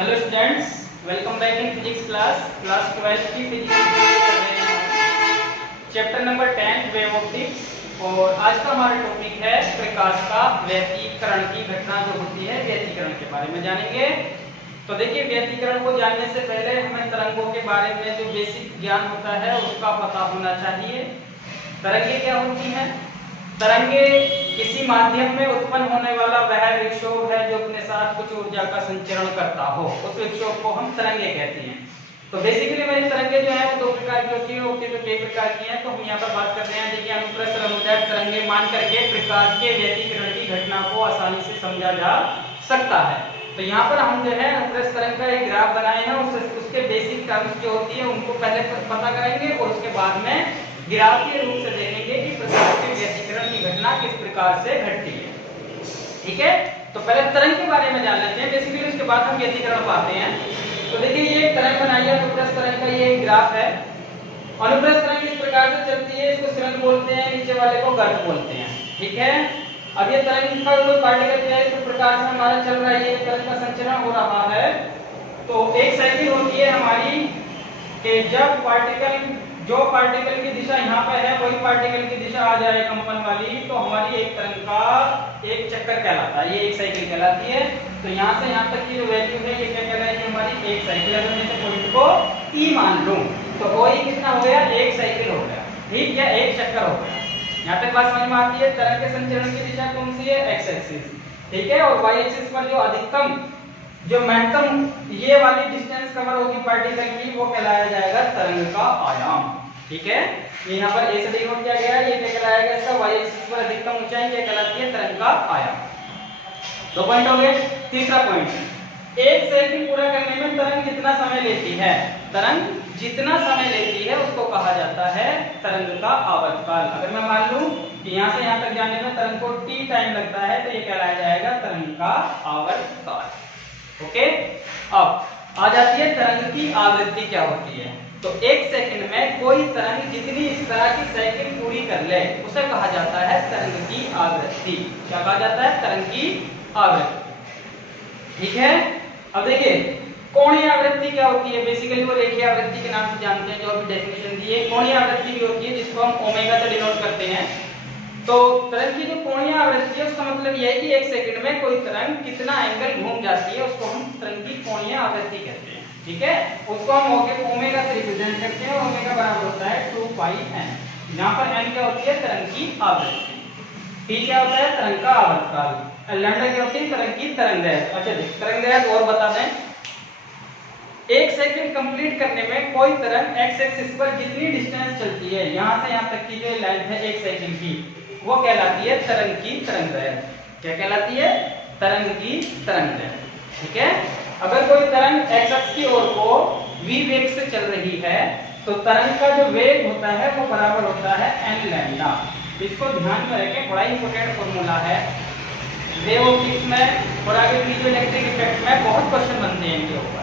Hello students, welcome back in physics class 12 की physics कर रहे हैं चैप्टर नंबर 10 वेव ऑप्टिक्स। और आज का हमारा टॉपिक है प्रकाश का व्यतिकरण की घटना जो होती है व्यतिकरण के बारे में जानेंगे। तो देखिए, व्यतिकरण को जानने से पहले हमें तरंगों के बारे में जो बेसिक ज्ञान होता है उसका पता होना चाहिए। तरंगे क्या होती हैं? तरंगे किसी माध्यम में उत्पन्न होने वाला वह विक्षोभ है जो अपने साथ कुछ ऊर्जा का संचरण करता हो, उस विक्षोभ को हम तरंगे कहते हैं। तो बेसिकली मेरी तरंगे जो है वो दो प्रकार की होती है, ऑप्टिक तो कई प्रकार की हैं। तो हम यहाँ पर बात कर रहे हैं, देखिए, अनुप्रस्थ समुदाय तरंगे मान करके प्रकाश के व्यतिकरण की घटना को आसानी से समझा जा सकता है। तो यहाँ पर हम जो है अनुप्रस्थ तरंग का एक ग्राफ बनाए हैं, उसके बेसिक टर्म्स जो होती है उनको पहले पता करेंगे और उसके बाद में ग्राफीय रूप से देखेंगे कि प्रकाश के व्यतिकरण की घटना किस प्रकार से घटती है। ठीक है, तो पहले तरंग के बारे में जान लेते हैं बेसिकली, उसके बाद हम व्यतिकरण पाते हैं। तो देखिए, ये एक तरंग बनाई है, अनुप्रस्थ तरंग का ये ग्राफ है। अनुप्रस्थ तरंग इस प्रकार से चलती है, इसको स्रंग बोलते हैं, नीचे वाले को गर्त बोलते हैं। ठीक है, अब ये तरंग का कोई पार्टिकल जो है इस प्रकार से हमारा चल रहा है, ये तरंग का संचरण हो रहा है। तो एक साइकिल होती है हमारी कि जब जो पार्टिकल की दिशा यहाँ पे है वही पार्टिकल की दिशा आ जाए कंपन वाली, तो हमारी एक तरंग का एक चक्कर कहलाता है, ये एक साइकिल कहलाती है। तो यहाँ से यहाँ तक की जो वैल्यू है ये क्या कहलाएगी? हमारी एक साइकिल। अगर मैं इस पॉइंट को ई मान लूं तो ओ ई कितना हो गया? एक साइकिल हो गया। ठीक है, एक चक्कर हो गया। यहाँ तक बात समझ में आती है? तरंग के संचरण की दिशा कौन सी है? X axis. ठीक है, और वाई एक्सिस पर जो अधिकतम जो मैक्सिमम ये वाली डिस्टेंस कवर होगी पार्टिकल की, वो कहलाया जाएगा तरंग का आयाम। ठीक है, ये यहाँ पर ए से डिनोट किया गया है, ये क्या कहलाएगा? इसका वाई एक्सिस पर अधिकतम ऊंचाई क्या कहलाती है? तरंग का आयाम। दो पॉइंट हो गए। तीसरा पॉइंट, एक साइकिल पूरा करने में तरंग कितना समय लेती है? तरंग जितना समय लेती है उसको कहा जाता है तरंग का आवर्तकाल। अगर मैं मान लूं कि यहाँ से यहाँ तक जाने में तरंग को t टाइम लगता है तो ये कहलाया जाएगा तरंग का आवर्तकाल। ओके, अब आ जाती है तरंग की आवृत्ति क्या होती है। तो एक सेकंड में कोई तरंग जितनी इस तरह की साइकिल पूरी कर ले उसे कहा जाता है तरंग की आवृत्ति। क्या कहा जाता है? तरंग की आवृत्ति। ठीक है, अब देखिए कोणीय आवृत्ति क्या होती है? बेसिकली वो रेखीय आवृत्ति के नाम से जानते हैं, जो अभी डेफिनेशन दी है। कोणीय आवृत्ति भी होती है जिसको हम ओमेगा से डिनोट करते हैं। तो तरंग की जो कोणीय आवृत्ति है उसका मतलब यह है कि एक सेकंड में कोई तरंग कितना एंगल घूम जाती है उसको हम तरंग की कोणीय आवृत्ति कहते हैं। ठीक है, उसको हम ओमेगा से रिप्रेजेंट करते हैं। ओमेगा बराबर होता है 2 पाई n, जहां पर n क्या होती है? तरंग की आवृत्ति। t क्या होता है? तरंग का आवर्तकाल। लैम्डा क्या होती है? तरंग की तरंगदैर्घ्य। अच्छा देख, तरंगदैर्घ्य और बता दें, एक सेकंड कंप्लीट करने में कोई तरंग एक्स एक्सिस पर जितनी डिस्टेंस चलती है, यहां से यहां तक की जो लेंथ है एक सेकंड की, वो कहलाती है तरंग की तरंगदैर्घ्य। क्या कहलाती है? तरंग की तरंगदैर्घ्य। ठीक है, अगर कोई तरंग एक्स अक्ष की ओर को v वेग से चल रही है तो तरंग का जो वेग होता है वो बराबर होता है n लैम्डा। इसको ध्यान में रखें, बड़ा इंपॉर्टेंट फॉर्मूला है वेव ऑप्टिक्स में और आगे पीजोइलेक्ट्रिक इफेक्ट में बहुत क्वेश्चन बनते हैं इनके ऊपर।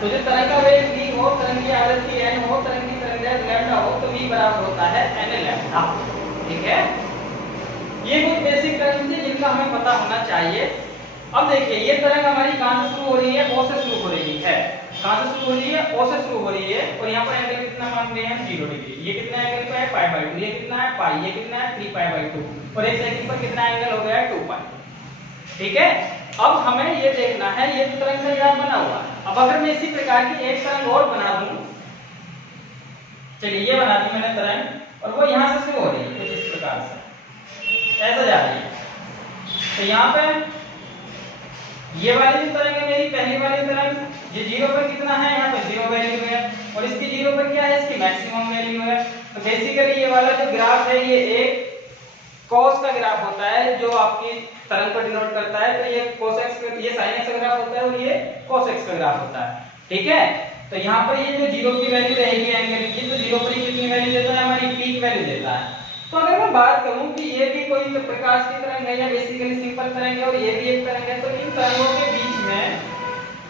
तो जो तरंग का वेग v हो, तरंग की आवृत्ति n हो, तरंग की तरंगदैर्घ्य लैम्डा हो, तो v बराबर होता है n लैम्डा। ठीक है, ये कुछ बेसिक टर्म्स थे जिनका हमें पता होना चाहिए। अब देखिए, ये तरंग हमारी कहां से शुरू हो रही है? O से शुरू हो रही है। कहां से शुरू हो रही है? O से शुरू हो रही है। और यहाँ पर एंगल कितना मान रहे हैं? 0 डिग्री। ये कितना एंगल पे है? π/2। ये कितना है? पाई। ये कितना है? 3π/2। और एक सेकंड पर कितना एंगल हो गया है? 2 पाई। ठीक है, अब हमें ये देखना है, ये तो तरंग का ग्राफ बना हुआ है। अब अगर मैं इसी प्रकार की एक तरंग और बना दूं, चलिए ये बना दी मैंने तरंग, और वो यहां से शुरू हो रही है कुछ इस प्रकार से, ऐसा जा रही है। तो यहाँ पे ये वाली जो तरंग है मेरी पहली वाली तरंग, ये 0 पर कितना है? यहाँ पे 0 वैल्यू है, और इसकी 0 पर क्या है? इसकी मैक्सिमम वैल्यू है। तो बेसिकली ये वाला जो ग्राफ है ये एक कॉस का ग्राफ होता है जो आपकी तरंग को डिनोट करता है। तो ये cos x, ये sin x का ग्राफ होता है और ये cos x का ग्राफ होता है। ठीक है, तो यहाँ पर ये जो 0 की वैल्यू रहेगी एंगल की, तो 0 पर कितनी वैल्यू देता है? हमारी पीक वैल्यू देता है। तो अगर मैं बात करूं कि ये भी कोई प्रकाश की तरंग है या बेसिकली सिंपल तरंग है और ये भी एक तरंग है, तो इन तरंगों के बीच में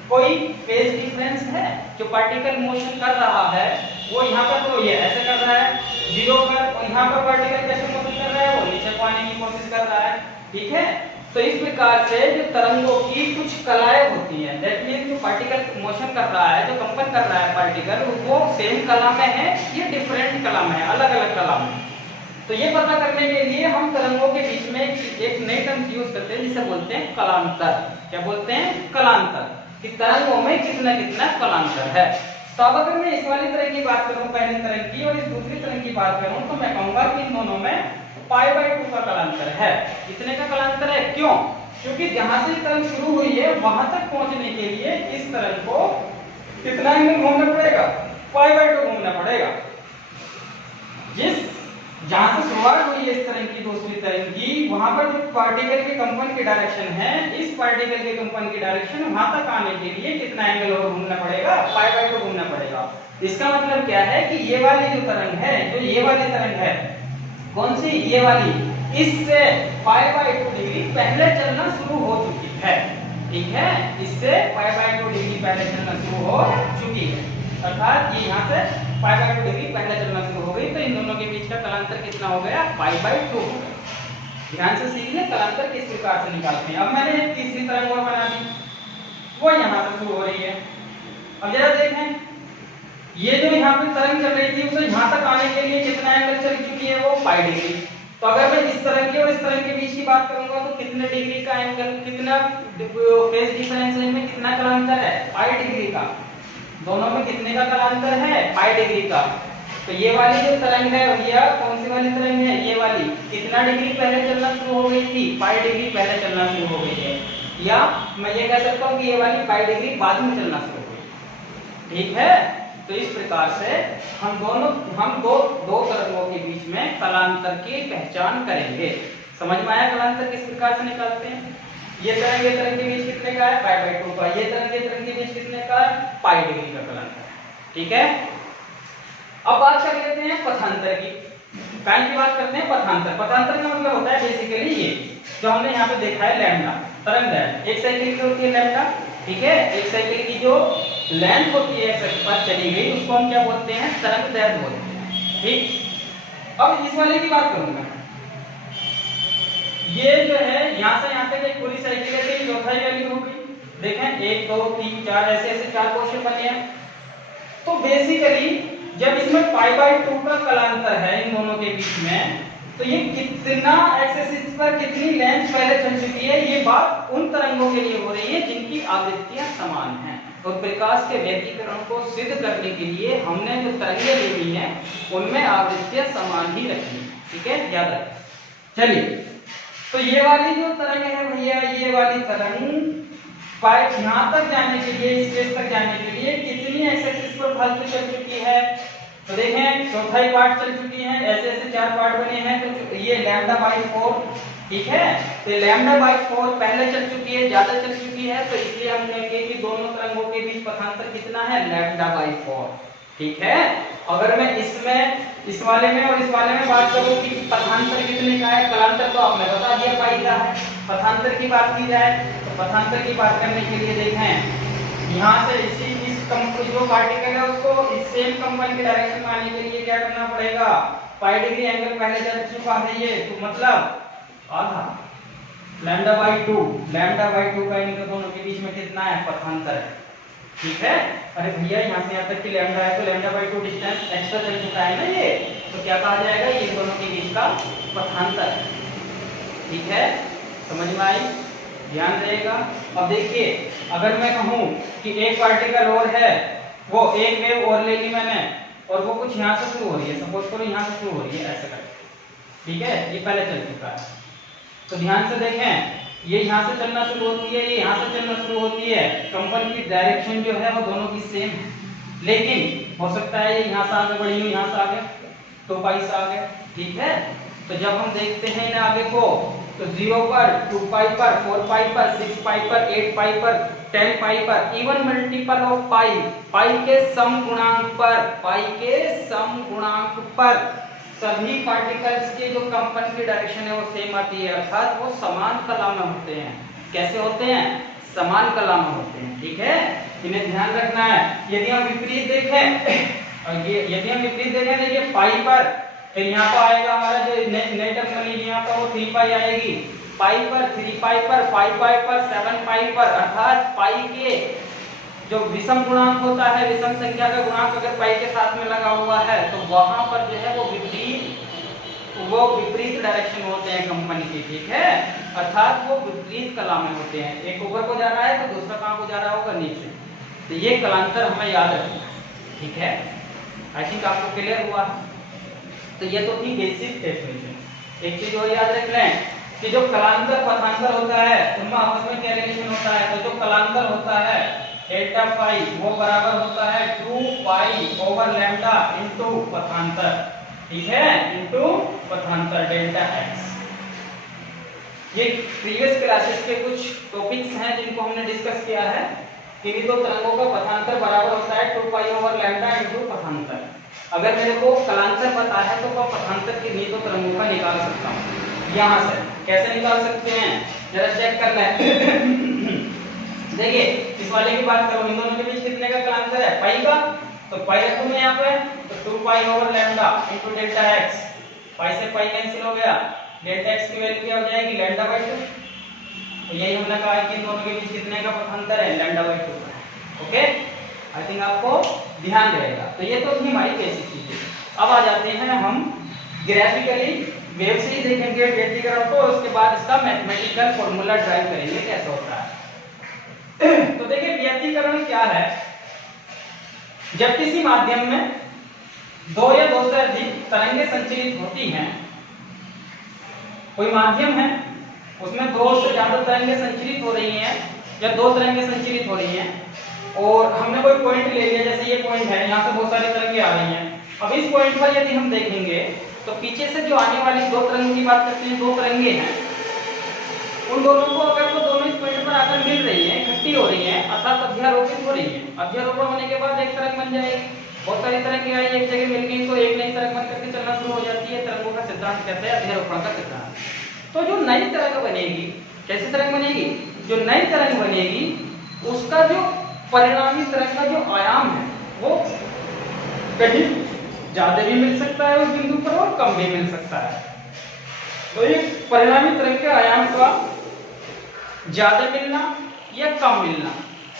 कोई फेज डिफरेंस है? जो पार्टिकल मोशन कर रहा है वो यहाँ पर तो ये ऐसे कर रहा है 0 पर, और यहाँ पर पार्टिकल कैसे मोशन कर रहा है? वो नीचे को आने की कोशिश कर रहा है। ठीक है। तो इस प्रकार से जो तरंगों की कुछ कलाएं होती हैं, दैट मीन जो पार्टिकल मोशन कर रहा है, जो कंपन कर रहा है पार्टिकल, वो सेम कला में है या डिफरेंट कला में है, अलग अलग कला में। तो ये पता करने के लिए हम तरंगों के बीच में एक नई टर्म यूज करते हैं जिसे बोलते हैं कलांतर। क्या बोलते हैं? कलांतर। कि तरंगों में कितना कितना कलांतर है। तो अब अगर मैं इस वाली तरंग की बात करूं, पहली तरंग की, और इस दूसरी तरंग की बात करूं, तो मैं कहूंगा कि इन दोनों में π/2 का कलांतर है। कितने का कलांतर है? क्यों? क्योंकि जहां से तरंग शुरू हुई है वहां तक पहुंचने के लिए इस तरंग को कितना एंगल घूमना पड़ेगा? π/2 घूमना पड़ेगा। जिस जहां से शुरुआत हुई है इस तरंग की, दूसरी तरंग की, वहां पर जो पार्टिकल के कंपन की डायरेक्शन है, इस पार्टिकल के कंपन की डायरेक्शन वहां तक आने के लिए कितना एंगल और घूमना पड़ेगा? π/2 घूमना पड़ेगा। इसका मतलब क्या है कि ये वाली जो तरंग है, जो ये वाली तरंग है, कौन सी? ये वाली, इससे π/2 डिग्री पहले चलना शुरू हो चुकी है। ठीक है, इससे π/2 डिग्री पहले चलना शुरू हो चुकी है, अर्थात ये यहाँ से π/2 डिग्री पहले चलना शुरू हो गई। तो इन दोनों के बीच का कलांतर कितना हो गया? π/2 हो गया। ध्यान से सीखिए कलांतर किस प्रकार से निकालते हैं। अब मैंने एक तीसरी तरंग और बना दी, वो यहाँ से शुरू हो रही है। अब जरा देखें, ये जो यहाँ पे तरंग चल रही थी, उसे यहाँ तक आने के लिए कितना एंगल चल चुकी है? वो π डिग्री। तो अगर मैं इस तरंग की और इस तरंग के बीच की बात करूंगा तो कितने डिग्री का एंगल, कितना फेज डिफरेंस में कितना कलांतर है? π डिग्री का। दोनों में कितने का कलांतर है? π डिग्री का। तो ये वाली जो तरंग है भैया, कौन सी वाली तरंग है? ये वाली। कितना डिग्री पहले चलना शुरू हो गई थी? π डिग्री पहले चलना शुरू हो गई है। या मैं ये कह सकता हूँ कि ये वाली π डिग्री बाद में चलना शुरू हो गई। ठीक है, तो इस प्रकार से हम दो तरंगों के बीच में कलांतर की पहचान करेंगे। समझ में आया कलांतर किस प्रकार से निकालते हैं? ये तरंग के बीच कितने का है? π/2 का। ये तरंग के बीच कितने का है? π डिग्री का कलांतर। ठीक है, अब बात कर लेते हैं पथांतर की। काय की बात करते हैं? पथांतर। पथांतर का मतलब होता है बेसिकली ये जो हमने यहाँ पे देखा है लैम्डा तरंग दैर्घ्य। एक साइकिल की होती है लैम्डा, ठीक है, एक साइकिल की जो लेंथ होती है पर चली गई उसको हम क्या बोलते हैं? तरंग दैर्घ्य बोलते हैं। ठीक, अब इस वाले की बात करूंगा। ये जो है यहाँ से यहाँ तक एक पूरी साइकिल है, तो चौथाई वाली हो गई। देखें 1 2 3 4 ऐसे 4 पोर्शन बने हैं। तो बेसिकली जब इसमें π/2 का कलांतर है इन दोनों के बीच में, तो ये कितना एक्सिस पर कितनी लेंथ पहले चल चुकी है, ये बात उन तरंगों के लिए हो रही है जिनकी आवृत्तियां समान हैं। और प्रकाश के व्यतिकरण को सिद्ध करने के लिए हमने जो तरंगें ली हुई हैं उनमें आवृत्तियां समान ही रखी। ठीक है, याद रखें। चलिए, तो ये वाली जो तरंग है भैया, ये वाली तरंग यहाँ तक जाने के लिए, इस फेज तक जाने के लिए कितनी एक्सिस पर फालतू चल चुकी है? तो देखें चौथाई पार्ट चल चुकी है, ऐसे ऐसे 4 पार्ट बने हैं। तो ये λ/4, ठीक है, तो λ/4 पहले चल चुकी है, ज्यादा चल चुकी है, तो इसलिए हम कहेंगे कि दोनों तरंगों के बीच पथांतर कितना है? λ/4। ठीक है, अगर मैं इसमें इस वाले में और इस वाले में बात करूं कि पथांतर कितने का है, कलांतर तो आपने बता दिया पाई का है। पथांतर की बात की जाए तो पथांतर की बात करने के लिए देखें, यहाँ से इसी जो पार्टिकल है उसको इस सेम कंपन की डायरेक्शन में आने के लिए क्या करना पड़ेगा? π डिग्री एंगल पहले चल चुका है ये, तो मतलब आधा λ/2 का इनके दोनों के बीच में कितना है? पथांतर है। ठीक है, अरे भैया यहाँ से यहाँ तक की लैम्डा है, तो λ/2 डिस्टेंस एक्स्ट्रा चल चुका है ना ये, तो क्या कहा जाएगा? ये दोनों के बीच का पथांतर। ठीक है, समझ में आई? ध्यान रहेगा। अब देखिए, अगर मैं कहूँ कि एक पार्टिकल और है, वो एक वेव और ले ली मैंने, और वो कुछ यहाँ से शुरू हो रही है, सपोज करो यहाँ से शुरू हो रही है ऐसे करके, ठीक है, ये पहले चल चुका है। तो ध्यान से देखें, ये यहाँ से चलना शुरू होती है, ये यहाँ से चलना शुरू होती है, कंपन की डायरेक्शन जो है वो दोनों की सेम है, लेकिन हो सकता है ये यहाँ से आगे बढ़ी हुई, यहाँ से आगे 2 पाई से आगे। ठीक है, तो जब हम देखते हैं इन आगे को, तो 0 पर, 2 पाई पर, 4 पाई पर, 6 पाई पर, 8 पाई पर, 10 पाई पर, इवन मल्टीपल ऑफ पाई के सम गुणांक पर सभी पार्टिकल्स के जो कंपन की डायरेक्शन है वो सेम आती है, अर्थात वो समान कला में होते हैं। कैसे होते हैं? समान कला में होते हैं। ठीक है, इन्हें ध्यान रखना है। यदि हम विपरीत देखें, और ये यदि हम विपरीत देखें, देखिए पाई पर, फिर यहाँ पर आएगा हमारा जो नई टर्म बनेगी यहाँ पर, वो 3 पाई आएगी, पाई पर, 3 पाई पर, 5 पाई पर, 7 पाई पर, अर्थात पाई के जो विषम गुणांक होता है, विषम संख्या का गुणांक अगर पाई के साथ में लगा हुआ है तो वहां पर जो है वो विपरीत डायरेक्शन होते हैं कंपन के, ठीक है, अर्थात वो विपरीत कला में होते हैं। एक ऊपर को जा रहा है तो दूसरा कहां को जा रहा होगा, नीचे। तो ये कलांतर हमें याद रखना है, ठीक है। आई थिंक आपको क्लियर हुआ। तो ये तो थी बेसिक डेफिनेशन। एक चीज और याद रख लें कि जो कलांतर पथांतर होता है उनमें आपस में क्या रिलेशन होता है। तो जो कलांतर होता है डेल्टा फाई वो बराबर होता है 2 पाई ओवर लैम्डा इनटू पथांतर, ठीक है, इनटू पथांतर डेल्टा एक्स। ये प्रीवियस क्लासेस के कुछ टॉपिक्स हैं जिनको हमने डिस्कस किया है। किन्हीं दो तरंगों का पथांतर बराबर होता है 2 पाई ओवर लैम्डा इनटू पथांतर। अगर मेरे को कलांतर पता है तो मैं पथांतर किन्हीं दो तरंगों का निकाल सकता हूँ। यहाँ से कैसे निकाल सकते हैं जरा चेक कर लें। देखिए इस वाले की बात करो, इन दोनों के बीच कितने का कलांतर है, पाई का। तो पाई रखूं मैं यहाँ पे, तो 2 pi over lambda into delta x. Pi से पाई कैंसिल हो गया, डेल्टा एक्स की वैल्यू क्या हो जाएगी, लैम्डा बाई 2। तो यही हमने कहा कि इन दोनों के बीच कितने का पथांतर है, लैम्डा बाई 2 का। ओके, आई थिंक आपको ध्यान रहेगा। तो ये तो थी हमारी बेसिक चीजें। अब आ जाते हैं हम ग्राफिकली वेव से ही देखेंगे व्यक्तिकरण को, उसके बाद इसका मैथमेटिकल फॉर्मूला ड्राइव करेंगे कैसे होता है। तो देखिए व्यतिकरण क्या है। जब किसी माध्यम में दो या दो से अधिक तरंगें संचरित होती हैं, कोई माध्यम है उसमें दो से ज्यादा तरंगें संचरित हो रही हैं या दो तरंगें संचरित हो रही हैं, और हमने कोई पॉइंट ले लिया, जैसे ये पॉइंट है, यहाँ से बहुत सारी तरंगें आ रही हैं। अब इस पॉइंट पर यदि हम देखेंगे तो पीछे से जो आने वाली दो तरंगों की बात करते हैं, दो तरंगें हैं, उन दोनों को अगर वो दोनों इस पॉइंट पर आकर मिल रही हैं, इकट्ठी हो रही हैं, अर्थात अध्यारोपित हो रही हैं। अध्यारोपण होने के बाद एक तरंग बन जाएगी। बहुत सारी तरंगें आई एक जगह मिल गई तो एक नई तरंग बन करके चलना शुरू हो जाती है। तरंगों का सिद्धांत कहते हैं अध्यारोपण का सिद्धांत। तो जो नई तरंग बनेगी, कैसी तरंग बनेगी, जो नई तरंग बनेगी उसका जो परिणामी तरंग का जो आयाम है वो कहीं ज्यादा भी मिल सकता है उस बिंदु पर और कम भी मिल सकता है। तो ये परिणामी तरंग के आयाम का ज्यादा मिलना या कम मिलना,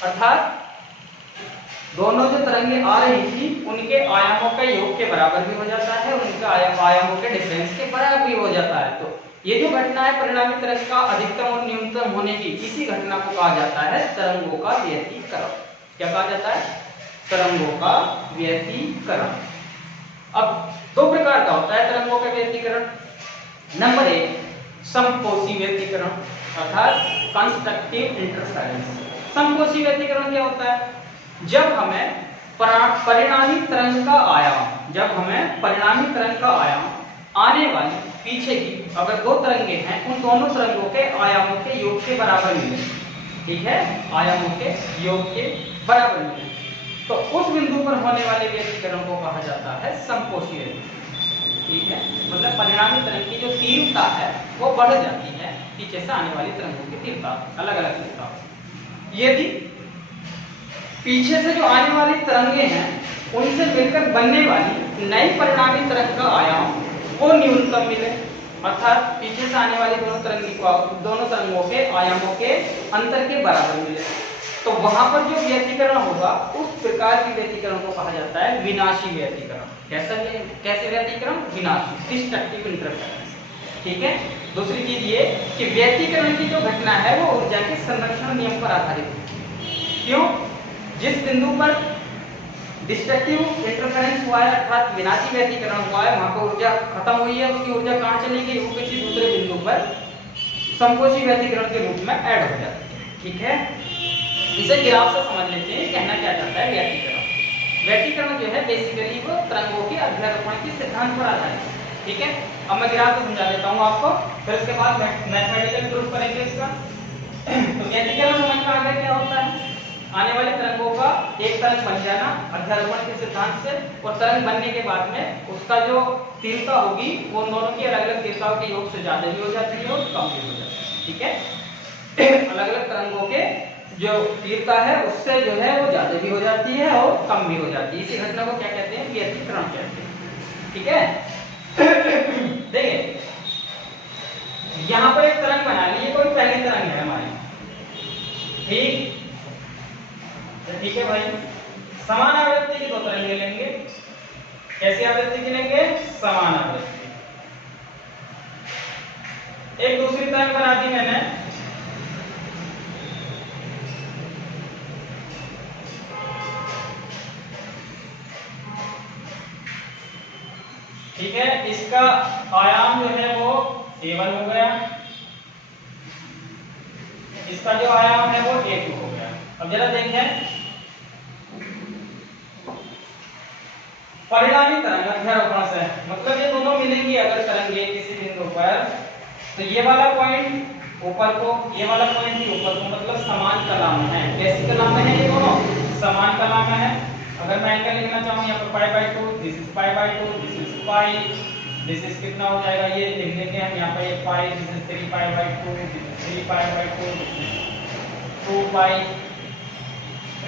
अर्थात दोनों जो तरंगें आ रही थी उनके आयामों का योग के बराबर भी हो जाता है, उनके आयामों के डिफरेंस के बराबर भी हो जाता है। तो ये जो घटना है परिणामी तरंग का अधिकतम और न्यूनतम होने की, इसी घटना को कहा जाता है तरंगों का व्यतिकरण। क्या कहा जाता है, तरंगों का व्यतिकरण। अब दो प्रकार का होता है तरंगों का व्यतिकरण। नंबर 1 समकोषी व्यतिकरण, अर्थात कंस्ट्रक्टिव इंटरफेरेंस। समकोषी व्यतिकरण क्या होता है, जब हमें परिणामी तरंग का आयाम, जब हमें परिणामी तरंग का आयाम आने वाली पीछे की अगर दो तरंगें हैं, उन दोनों तरंगों के आयामों के योग के बराबर मिले, ठीक है, आयामों के योग के बराबर मिले, तो उस बिंदु पर होने वाले व्यतिकरण को कहा जाता है समकोषी व्यतिकरण। ठीक है, मतलब परिणामी तरंग की जो तीव्रता है वो बढ़ जाती है पीछे से आने वाली तरंगों की तीव्रता, अलग अलग तीव्रता। यदि पीछे से जो आने वाली तरंगें हैं उनसे मिलकर बनने वाली नई परिणामी तरंग का आयाम वो न्यूनतम मिले, अर्थात पीछे से आने वाली दोनों तरंगों के आयामों के अंतर के बराबर मिले, तो वहां पर जो व्यतिकरण होगा उस प्रकार की व्यतिकरण को कहा जाता है विनाशी व्यतिकरण। कैसे व्यतिकरण, विनाशी, डिस्ट्रक्टिव इंटरफेरेंस। ठीक है। दूसरी चीज ये कि व्यतिकरण की जो घटना है वो ऊर्जा के संरक्षण नियम पर आधारित है। क्यों, जिस बिंदु पर डिस्ट्रक्टिव इंटरफेरेंस हुआ है अर्थात विनाशी व्यतिकरण हुआ है, वहां पर ऊर्जा खत्म हुई है, उसकी ऊर्जा कहां चली गई, वो किसी दूसरे बिंदु पर समकोषी व्यतिकरण के रूप में ऐड हो जाती है। ठीक है, इसे ग्राफ से समझ लेते हैं कहना क्या चाहता है व्यतिकरण। व्यतिकरण जो है बेसिकली वो तरंगों के अध्यारोपण के सिद्धांत पर आधारित है। ठीक है, अब मैं ग्राफ से समझा देता हूं आपको, फिर उसके बाद मैथमेटिकल प्रूफ करेंगे इसका। तो व्यतिकरण समझ में आ गया क्या होता है, आने वाली तरंगों का एक तरंग बन जाना अध्यारोपण के सिद्धांत से, और तरंग बनने के बाद में उसका जो तीव्रता होगी वो दोनों की अलग अलग तीव्रताओं के योग से ज्यादा भी हो जाती है और कम भी हो जाती है। ठीक है, अलग अलग तरंगों के जो तीव्रता है उससे जो है वो ज्यादा भी हो जाती है और कम भी हो जाती है। इसी घटना को क्या कहते हैं, व्यतिकरण कहते हैं। ठीक है, देखिए यहाँ पर एक तरंग बना ली, ये कोई पहली तरंग है हमारी, ठीक, तो ठीक है भाई। समान आवृत्ति की दो तरंगे लेंगे। कैसी आवृत्ति की लेंगे? समान आवृत्ति। एक दूसरी तरंग बना दी मैंने, ठीक है, इसका आयाम जो है वो A1 हो गया, इसका जो आयाम है वो A2 हो गया। अब जरा देखें, परिणामी तरंग अध्यारोपण से, मतलब ये दोनों मिलेंगी अगर तरंगे किसी बिंदु पर, तो ये वाला पॉइंट ऊपर को, ये वाला पॉइंट भी ऊपर को, मतलब समान कला में है। कैसी कला में है ये दोनों? समान कला में है। अगर मैं एंगल लिखना चाहूं यहाँ पर π/2, this is π/2, this is pi, this is कितना हो जाएगा ये लिख देंगे हम यहाँ पर 1 पाई, this is 3π/2, this is 3π/2, this is 2 pi,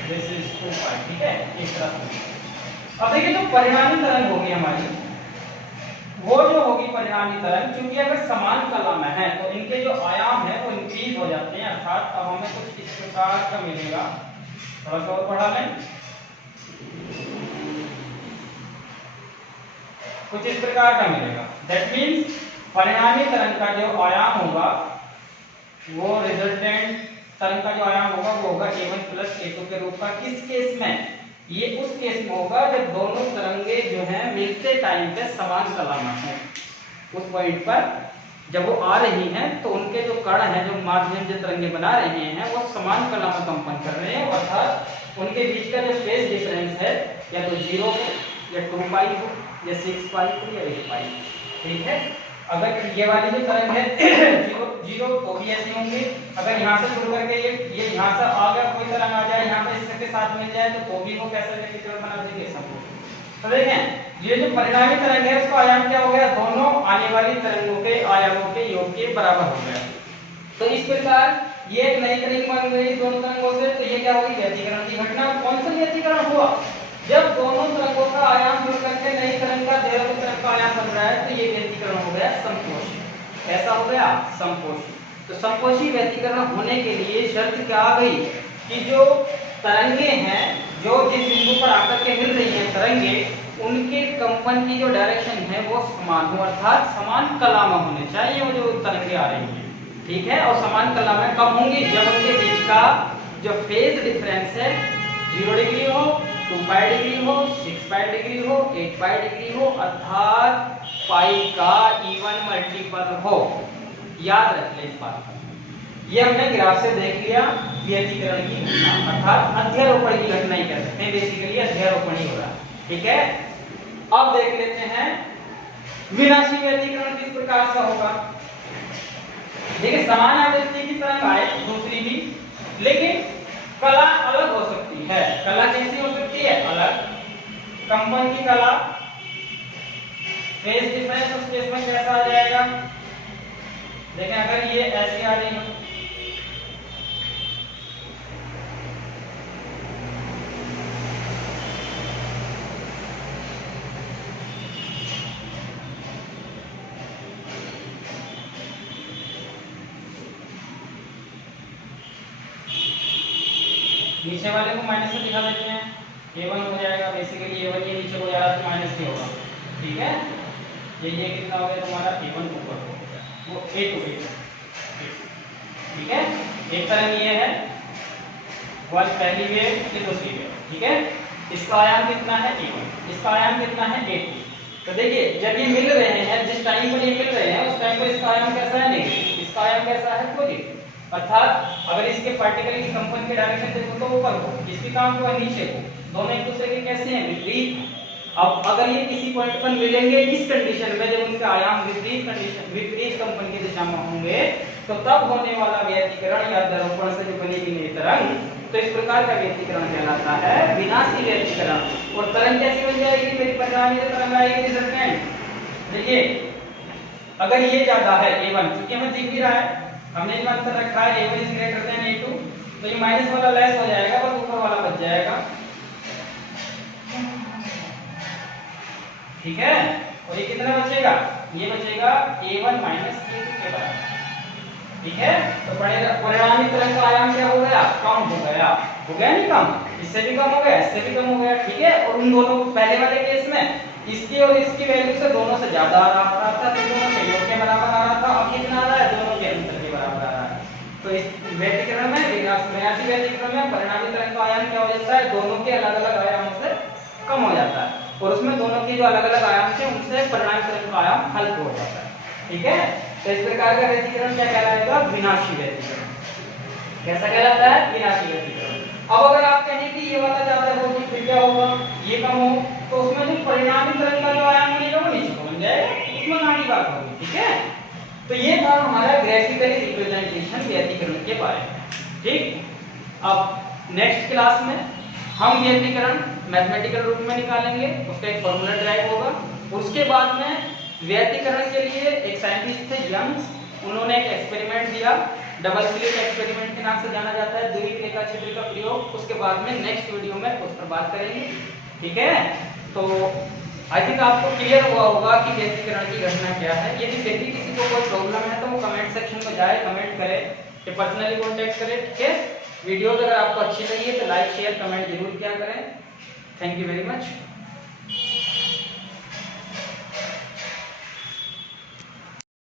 this is 2 pi, ठीक है, इस तरह से। अब देखिए जो परिणामी तरंग होगी हमारी, वो जो होगी परिणामी तरंग, क्योंकि अगर समान कला में है तो इनके जो आयाम है वो इंक्रीज हो जाते हैं, अर्थात अब हमें कुछ इस प्रकार का मिलेगा। थोड़ा सा और पढ़ा लें, कुछ इस प्रकार का मिलेगा। दैट मीन्स परिणामी तरंग का जो आयाम होगा वो रिजल्टेंट तरंग का जो आयाम होगा वो होगा A1 + A2 के रूप का। किस केस में? ये उस केस में होगा जब दोनों तरंगे जो हैं मिलते टाइम पे समान कला में हैं। उस पॉइंट पर जब वो आ रही हैं तो उनके जो कण हैं, जो माध्यम जो तरंगे बना रहे हैं, वो समान कला में कंपन कर रहे हैं, अर्थात उनके बीच का जो फेज डिफरेंस है या तो 0 है या 2 पाई हो या 6 पाई हो या 8 पाई, ठीक है। अगर ये वाली जो तरंग है 0 तो भी ऐसी होंगी। अगर यहाँ से शुरू करके ये यहाँ से आगे कोई तरंग आ जाए, यहाँ पे इसके साथ मिल जाए तो भी वो कैसा व्यतिकरण बना देंगे? समकोण। तो देखें ये जो परिणामी तरंग है उसका आयाम क्या हो गया? दोनों आने वाली तरंगों के आयामों के योग के बराबर हो गया। तो इस प्रकार ये एक नई तरंग बन गई दोनों तरंगों से, तो ये क्या होगी? व्यतिकरण की घटना। कौन सा व्यतिकरण हुआ? जब दोनों तरंगों का आयाम जुड़ करके नई तरंग का देवता तरंग का आयाम बन रहा है, तो ये व्यतिकरण हो गया समकोषी। ऐसा हो गया समकोषी। तो समकोषी व्यतिकरण होने के लिए शर्त क्या आ गई कि जो तरंगे हैं, जो जिस बिंदु पर आकर के मिल रही हैं तरंगे, उनके कंपन की जो डायरेक्शन है वो समान हो, अर्थात समान कला में होने चाहिए वो जो तरंगे आ रही हैं, ठीक है। और समान कला में कब होंगी? जब उनके बीच का जो फेज डिफरेंस है 0 डिग्री हो, 2 पाई डिग्री हो, 6 पाई डिग्री हो, 8 पाई डिग्री हो, अर्थात पाई का इवन मल्टीपल हो। याद रख ले इस बात को। ये हमने ग्राफ से देख लिया व्यतिकरण की घटना, अर्थात अध्यारोपण की घटना ही कह सकते हैं, बेसिकली अध्यारोपण ही हो रहा है, ठीक है। अब देख लेते हैं विनाशी व्यतिकरण किस प्रकार से होगा। देखिए समान आवृत्ति की तरंग आए दूसरी भी, लेकिन कला अलग हो सकती है। कला कैसी हो सकती है? अलग। कंपन की कला, फेज डिफरेंस उस केस में कैसा आ जाएगा? देखें अगर ये ऐसी आ रही हो, नीचे वाले को माइनस से दिखा देते हैं, A1 हो जाएगा, बेसिकली A1 ये नीचे हो जा रहा है तो माइनस ही होगा, ठीक है। ये कितना हो गया तुम्हारा? A1 ऊपर हो गया, वो A2, ठीक है। एक तरंग ये है, वो पहली वेव, ये दूसरी वेव, ठीक है। इसका आयाम कितना है? A1, इसका आयाम कितना है? A2। तो देखिए जब ये मिल रहे हैं, जिस टाइम पर ये मिल रहे हैं उस टाइम पर इसका आयाम कैसा है? नेगेटिव। इसका आयाम कैसा है? पॉजिटिव। अर्थात अगर इसके पार्टिकल की कंपन की डायरेक्शन देखो तो ऊपर को, इसकी काम को नीचे को, दोनों एक दूसरे के कैसे हैं? विपरीत। अब अगर ये किसी पॉइंट पर मिलेंगे इस कंडीशन में, जब उनके आयाम विपरीत कंडीशन, विपरीत कंपन की दिशा में होंगे, तो तब होने वाला व्यतिकरण या अध्यारोपण से जो बनेगी नई तरंग, तो इस प्रकार का व्यतिकरण कहलाता है विनाशी व्यतिकरण। और तरंग कैसी बन जाएगी? मेरी परिणामी तरंग आएगी रिजल्टेंट। देखिए अगर ये ज्यादा है A1, क्योंकि हमें दिख भी रहा है, हमने इसका आंसर रखा है A1 is greater than A2, तो ये माइनस वाला लेस हो जाएगा, बस ऊपर वाला बच जाएगा, ठीक है। और ये कितना बचेगा? ये बचेगा A1 - A2 के बराबर, ठीक है। तो परिणामी तरंग का आयाम क्या हो गया, कम हो गया नहीं कम, इससे भी कम हो गया, इससे भी कम हो गया, ठीक है। और उन दोनों पहले वाले केस में इसकी और इसकी वैल्यू से दोनों से ज्यादा आ रहा था, तो दोनों के योग के बराबर आ रहा था, अब कितना आ रहा है, दोनों के अंतर के बराबर आ रहा है। तो इस व्यतिकरण में विनाशी व्यतिकरण में परिणामी तरंग का आयाम क्या हो जाता है, दोनों के अलग अलग आयामों से कम हो जाता है, और उसमें दोनों के जो अलग अलग आयाम थे उनसे परिणामी तरंग का आयाम हल्का हो जाता है, ठीक है। तो इस प्रकार का व्यतिकरण क्या कहलाएगा, विनाशी व्यतिकरण। कैसा कहलाता है, विनाशी व्यतिकरण। अब अगर आप कहें कि ये वाला ज्यादा हो तो फिर क्या होगा, ये कम हो, तो उसमें जो परिणामी तरंग का जो आयाम बनेगा वो नीचे को बन जाएगा, उसमें नाड़ी बात होगी, ठीक है। तो ये था हमारा ग्राफिकली रिप्रेजेंटेशन व्यतिकरण के बारे में, ठीक। अब नेक्स्ट क्लास में हम व्यतिकरण मैथमेटिकल रूप में निकालेंगे, उसका एक फॉर्मूला ड्राइव होगा। उसके बाद में व्यतिकरण के लिए एक साइंटिस्ट थे यंग्स, उन्होंने एक एक्सपेरिमेंट दिया, डबल स्लिट एक्सपेरिमेंट के नाम से जाना जाता है, द्वितीय रेखा छिद्र का प्रयोग। उसके बाद में नेक्स्ट वीडियो में उस पर बात करेंगे, ठीक है। तो आई थिंक आपको क्लियर हुआ होगा कि व्यतिकरण की घटना क्या है। यदि फिर भी किसी को कोई प्रॉब्लम है तो वो कमेंट सेक्शन में जाए, कमेंट करे या पर्सनली कॉन्टेक्ट करे, ठीक है। वीडियो अगर आपको अच्छी लगी है तो लाइक शेयर कमेंट जरूर किया करें। Thank you very much.